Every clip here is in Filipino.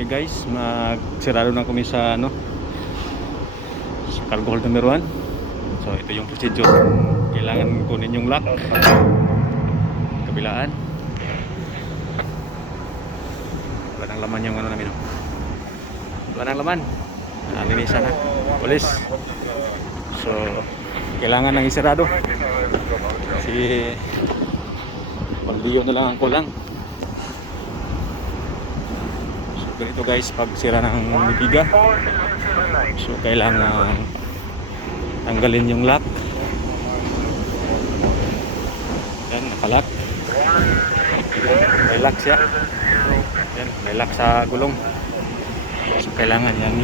Okay guys, magsirado na kami sa sa cargo hold number 1. So ito yung procedure. Kailangan kunin yung lock kabilaan. Wala nang laman yung namin. Wala nang laman. Linisan na. Pulis. So kailangan nang isirado. Kasi pagdiyo na lang ang kulang. Ganito guys, pag sira ng bibiga, so kailangan tanggalin yung lock. Yan, nakalock. May lock siya. Yan, may lock sa gulong. So kailangan yan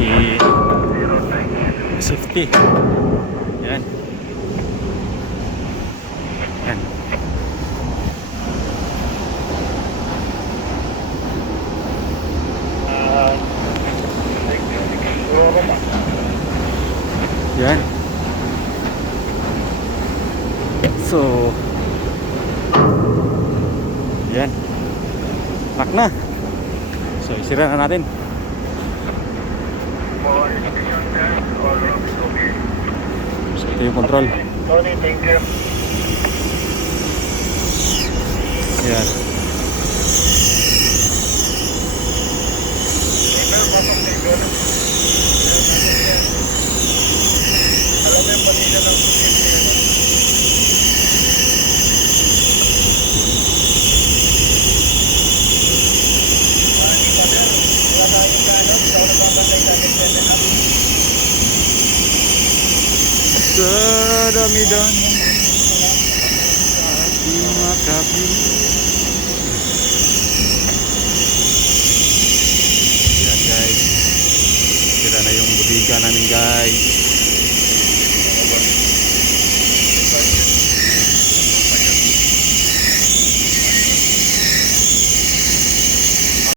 i-safety. Yan. Yan. Yan. So yan. Lock na. So isira na natin. So ito yung control. Yan. Sa dami-dami ating makapi. Yan guys, sira na yung budiga namin guys.